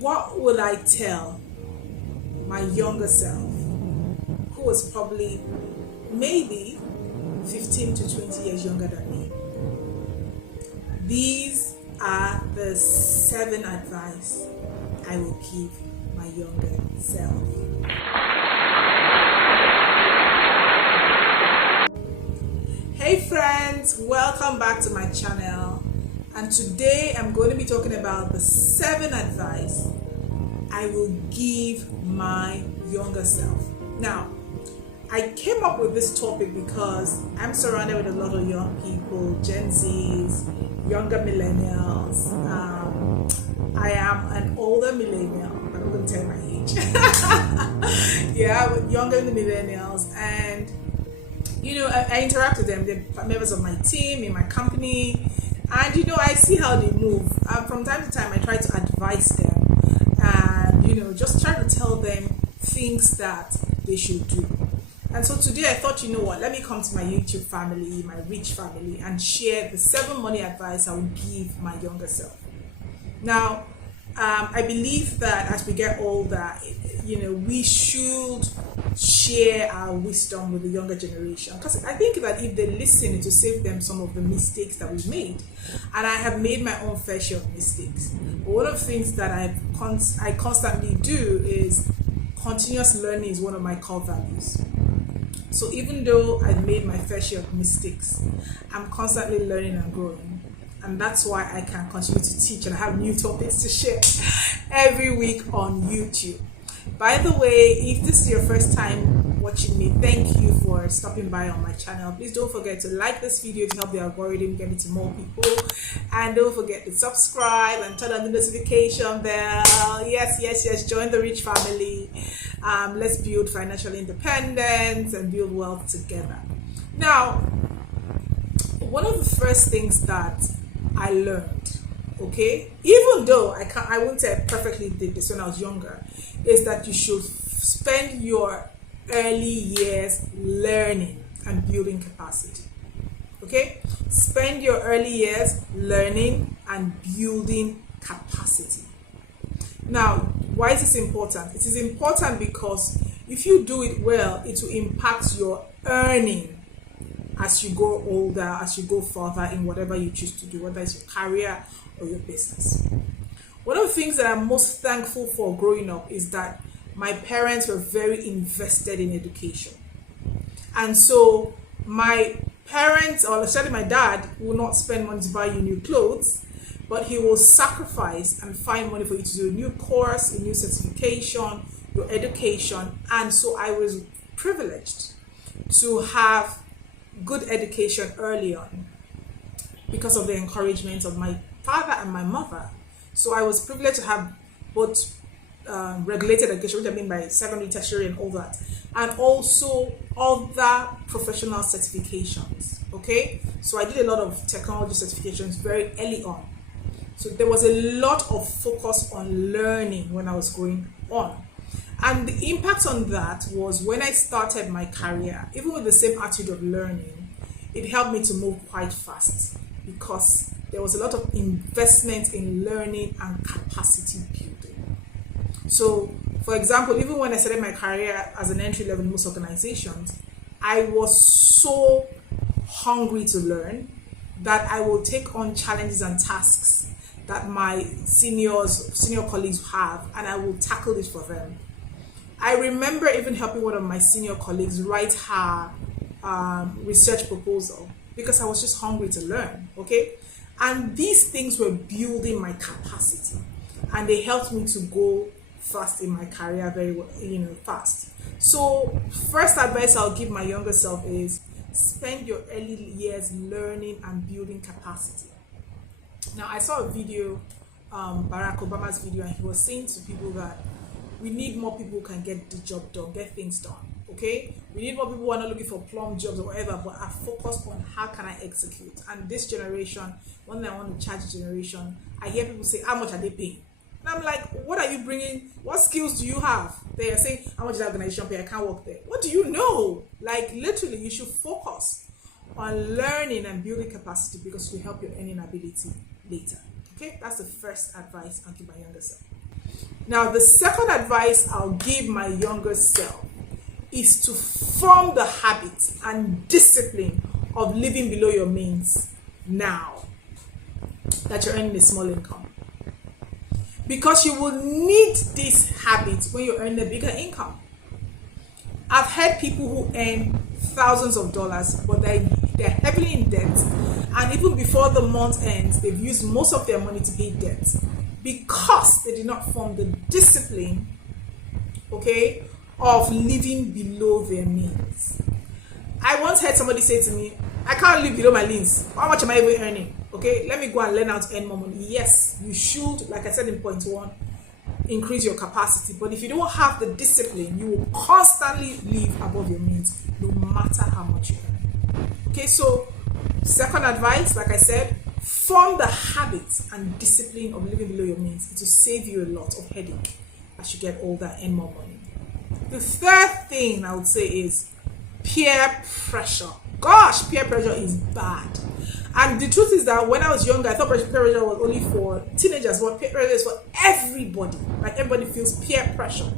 what would I tell my younger self, who was probably maybe 15 to 20 years younger than me? These are the 7 advice I will give my younger self. Hey friends, welcome back to my channel, and today I'm going to be talking about the 7 advice I will give my younger self. Now, I came up with this topic because I'm surrounded with a lot of young people, Genz's, younger millennials. I am an older millennial. I'm not going to tell my age. Yeah, with younger millennials, and I interact with them. They're members of my team, in my company, and I see how they move. From time to time, I try to advise them, and just try to tell them things that they should do. And so today I thought, let me come to my YouTube family, my rich family, and share the 7 money advice I would give my younger self. Now, I believe that as we get older, we should share our wisdom with the younger generation, because I think that if they listen, it will save them some of the mistakes that we've made. And I have made my own fair share of mistakes. But one of the things that I constantly do is continuous learning is one of my core values. So even though I've made my fair share of mistakes, I'm constantly learning and growing. And that's why I can continue to teach and I have new topics to share every week on YouTube. By the way, if this is your first time watching me, thank you for stopping by on my channel. Please don't forget to like this video to help the algorithm get it to more people. And don't forget to subscribe and turn on the notification bell. Yes, join the rich family. Let's build financial independence and build wealth together. Now, one of the first things that I learned, okay, even though I wouldn't say I perfectly did this when I was younger, is that you should spend your early years learning and building capacity. Okay, spend your early years learning and building capacity. Now, why is this important? It is important because if you do it well, it will impact your earning as you grow older, as you go further in whatever you choose to do, whether it's your career or your business. One of the things that I'm most thankful for growing up is that my parents were very invested in education. And so my parents, or especially my dad, will not spend money to buy you new clothes, but he will sacrifice and find money for you to do a new course, a new certification, your education. And so I was privileged to have good education early on because of the encouragement of my father and my mother. So I was privileged to have both regulated education, which I mean by secondary, tertiary, and all that, and also other professional certifications. Okay, so I did a lot of technology certifications very early on. So there was a lot of focus on learning when I was growing on. And the impact on that was when I started my career, even with the same attitude of learning, it helped me to move quite fast because there was a lot of investment in learning and capacity building. So, for example, even when I started my career as an entry level in most organizations, I was so hungry to learn that I will take on challenges and tasks that my senior colleagues have, and I will tackle it for them. I remember even helping one of my senior colleagues write her research proposal because I was just hungry to learn, okay? And these things were building my capacity, and they helped me to go fast in my career very well, fast. So first advice I'll give my younger self is spend your early years learning and building capacity. Now, I saw a video, Barack Obama's video, and he was saying to people that we need more people who can get the job done, get things done, okay? We need more people who are not looking for plum jobs or whatever, but are focused on how can I execute. And this generation, when I want to charge generation, I hear people say, how much are they paying? And I'm like, what are you bringing? What skills do you have? They are saying, how much is that organization pay? I can't work there. What do you know? Like, literally, you should focus on learning and building capacity because it will help your earning ability later. Okay, that's the first advice I'll give my younger self. Now, the second advice I'll give my younger self is to form the habit and discipline of living below your means now that you're earning a small income. Because you will need this habit when you're earning a bigger income. I've heard people who earn thousands of dollars, but they're heavily in debt. And even before the month ends, they've used most of their money to pay debt because they did not form the discipline, okay, of living below their means. I once heard somebody say to me, I can't live below my means. How much am I even earning? Okay, let me go and learn how to earn more money. Yes, you should, like I said in point one, increase your capacity. But if you don't have the discipline, you will constantly live above your means, no matter how much you earn. Okay, so second advice, like I said, form the habit and discipline of living below your means. It will save you a lot of headache as you get older and more money. The third thing I would say is peer pressure. Gosh, peer pressure is bad. And the truth is that when I was younger, I thought peer pressure was only for teenagers, but peer pressure is for everybody. Like, everybody feels peer pressure.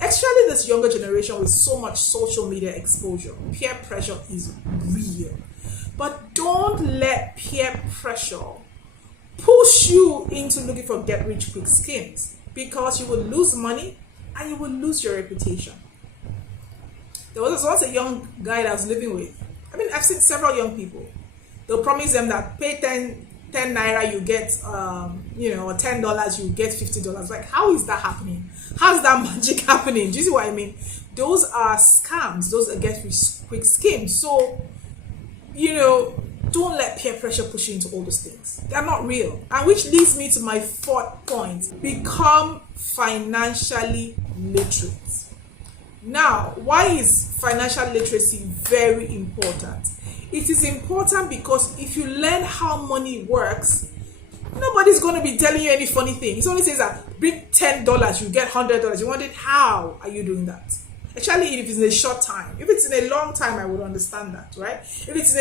Especially this younger generation with so much social media exposure. Peer pressure is real. But don't let peer pressure push you into looking for get-rich-quick schemes, because you will lose money and you will lose your reputation. There was once a young guy that I was living with. I mean, I've seen several young people. They'll promise them that pay 10 naira, you get, or $10, you get $50. Like, how is that happening? How is that magic happening? Do you see what I mean? Those are scams. Those are get-rich-quick schemes. So, don't let peer pressure push you into all those things. They're not real. And which leads me to my fourth point. Become financially literate. Now, why is financial literacy very important? It is important because if you learn how money works, nobody's going to be telling you any funny thing. It only says that bring $10, you get $100. You wonder, how are you doing that? Especially if it's in a short time. If it's in a long time, I would understand that, right? If it's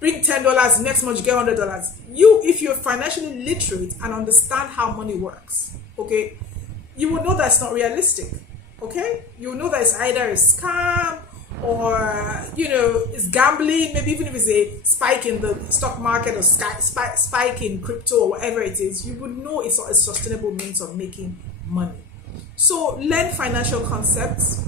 bring $10, next month you get $100. If you're financially literate and understand how money works, okay, you will know that it's not realistic. Okay, you know that it's either a scam or it's gambling. Maybe even if it's a spike in the stock market or spike in crypto or whatever it is, you would know it's not a sustainable means of making money. So learn financial concepts,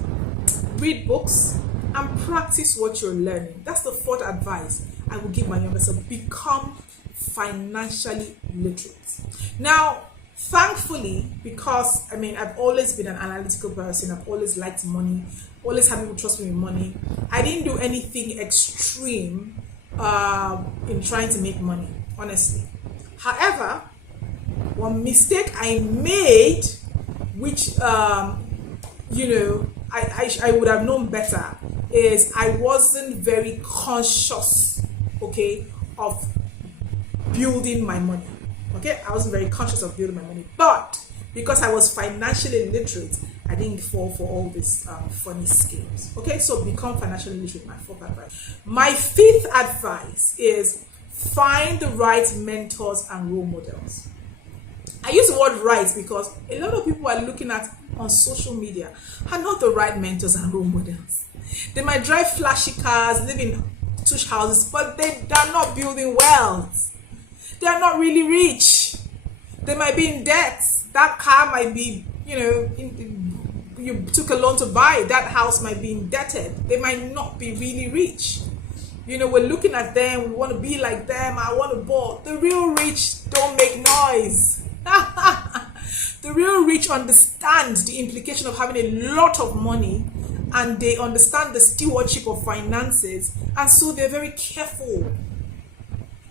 read books, and practice what you're learning. That's the fourth advice I will give my younger self. Become financially literate. Now, thankfully, because I've always been an analytical person, I've always liked money, always had people trust me with money. I didn't do anything extreme in trying to make money, honestly. However, one mistake I made, which I would have known better, is I wasn't very conscious, okay, of building my money. Okay, I wasn't very conscious of building my money, but because I was financially literate, I didn't fall for all these funny schemes. Okay, so become financially literate, my fourth advice. My fifth advice is find the right mentors and role models. I use the word right because a lot of people are looking at on social media are not the right mentors and role models. They might drive flashy cars, live in tush houses, but they're not building wealth. They are not really rich. They might be in debt. That car might be, you took a loan to buy. That house might be indebted. They might not be really rich. We're looking at them. We want to be like them. I want to ball. The real rich don't make noise. The real rich understand the implication of having a lot of money, and they understand the stewardship of finances, and so they're very careful.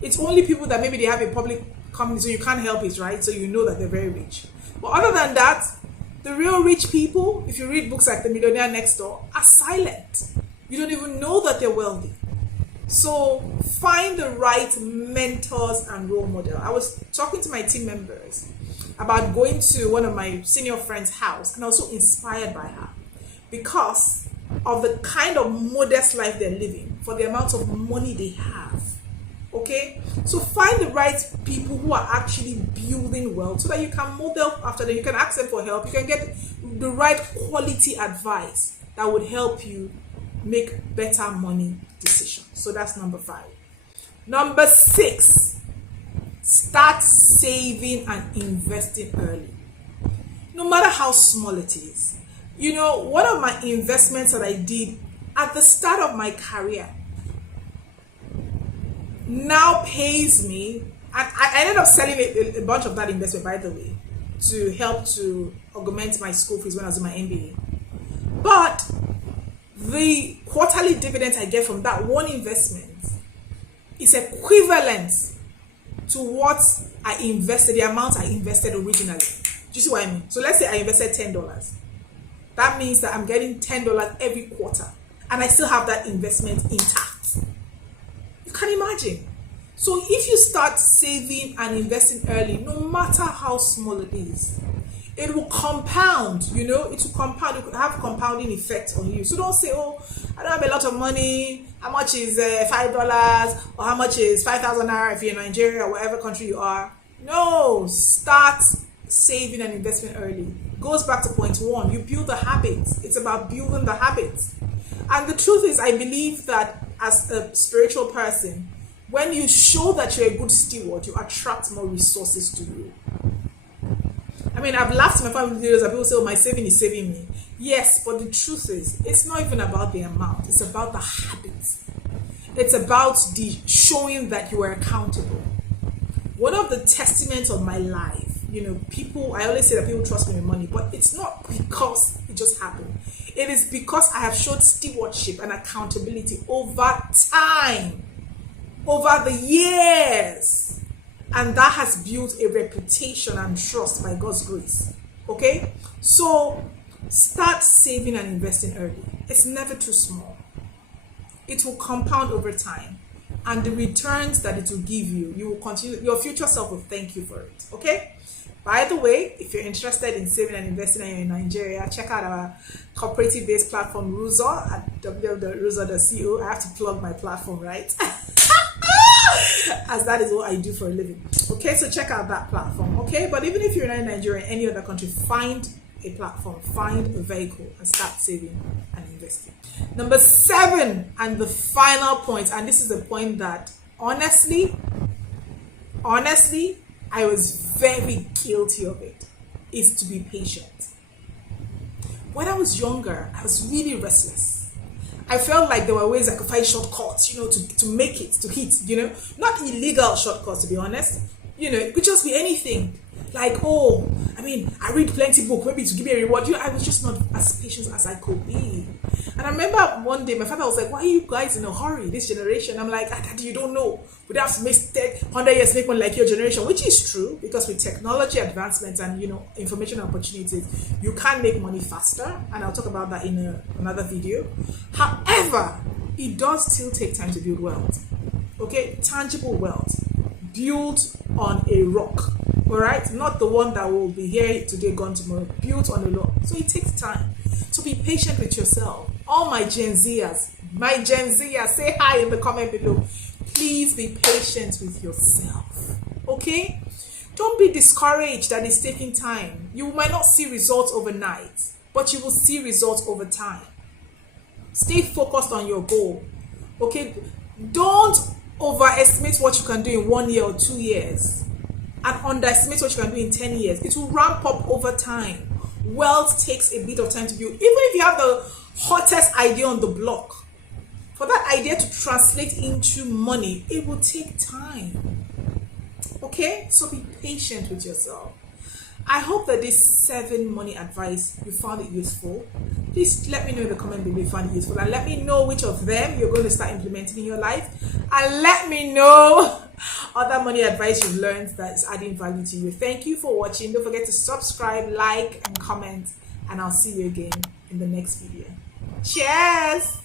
It's only people that maybe they have a public company, so you can't help it, right? So you know that they're very rich. But other than that, the real rich people, if you read books like The Millionaire Next Door, are silent. You don't even know that they're wealthy. So find the right mentors and role model. I was talking to my team members about going to one of my senior friends' house, and I was so inspired by her because of the kind of modest life they're living for the amount of money they have. Okay, so find the right people who are actually building wealth so that you can model after them. You can ask them for help. You can get the right quality advice that would help you make better money decisions. So that's number 5. Number 6, start saving and investing early, no matter how small it is. You know, one of my investments that I did at the start of my career now pays me, and I ended up selling a bunch of that investment, by the way, to help to augment my school fees when I was in my MBA. But the quarterly dividend I get from that one investment is equivalent to what I invested, the amount I invested originally. Do you see what I mean? So let's say I invested $10. That means that I'm getting $10 every quarter, and I still have that investment intact. You can imagine. So if you start saving and investing early, no matter how small it is, it will compound. You know, it will compound. It could have compounding effect on you. So don't say, oh, I don't have a lot of money. How much is $5, or how much is 5,000 naira if you're in Nigeria or whatever country you are? No, start saving and investment early. Goes back to point 1. You build the habits. It's about building the habits. And the truth is, I believe that as a spiritual person, when you show that you're a good steward, you attract more resources to you. I mean, I've laughed in my family videos and people say, oh, my saving is saving me. Yes, but the truth is, it's not even about the amount. It's about the habits. It's about the showing that you are accountable. One of the testaments of my life, you know, people, I always say that people trust me with money, but it's not because it just happened. It is because I have showed stewardship and accountability over time, over the years. And that has built a reputation and trust by God's grace. Okay? So start saving and investing early. It's never too small. It will compound over time. And the returns that it will give you, you will continue, your future self will thank you for it. Okay? By the way, if you're interested in saving and investing and you're in Nigeria, check out our cooperative-based platform, Ruzo, at www.ruzo.co. I have to plug my platform, right? As that is what I do for a living. Okay, so check out that platform. Okay, but even if you're not in Nigeria, any other country, find a platform, find a vehicle, and start saving and investing. Number 7, and the final point, and this is the point that honestly, I was very guilty of it, is to be patient. When I was younger, I was really restless. I felt like there were ways I could find shortcuts, you know, to make it, to hit, you know, not illegal shortcuts, to be honest. You know, it could just be anything. Like, oh, I mean, I read plenty books, maybe to give me a reward. You know, I was just not as patient as I could be. And I remember one day, my father was like, why are you guys in a hurry, this generation? I'm like, Daddy, you don't know. We'd have to make 100 years, make one like your generation, which is true, because with technology advancements and, you know, information opportunities, you can make money faster. And I'll talk about that in another video. However, it does still take time to build wealth. Okay, tangible wealth built on a rock. All right, not the one that will be here today, gone tomorrow. Built on a rock. So it takes time. So be patient with yourself. All my Gen Zers, say hi in the comment below. Please be patient with yourself. Okay? Don't be discouraged that it's taking time. You might not see results overnight, but you will see results over time. Stay focused on your goal. Okay? Don't overestimate what you can do in 1 year or 2 years and underestimate what you can do in 10 years. It will ramp up over time. Wealth takes a bit of time to build. Even if you have the hottest idea on the block, for that idea to translate into money, it will take time. Okay? So be patient with yourself. I hope that this 7 money advice, you found it useful. Please let me know in the comment below if you found it useful, and let me know which of them you're going to start implementing in your life, and let me know other money advice you've learned that is adding value to you. Thank you for watching. Don't forget to subscribe, like, and comment, and I'll see you again in the next video. Cheers!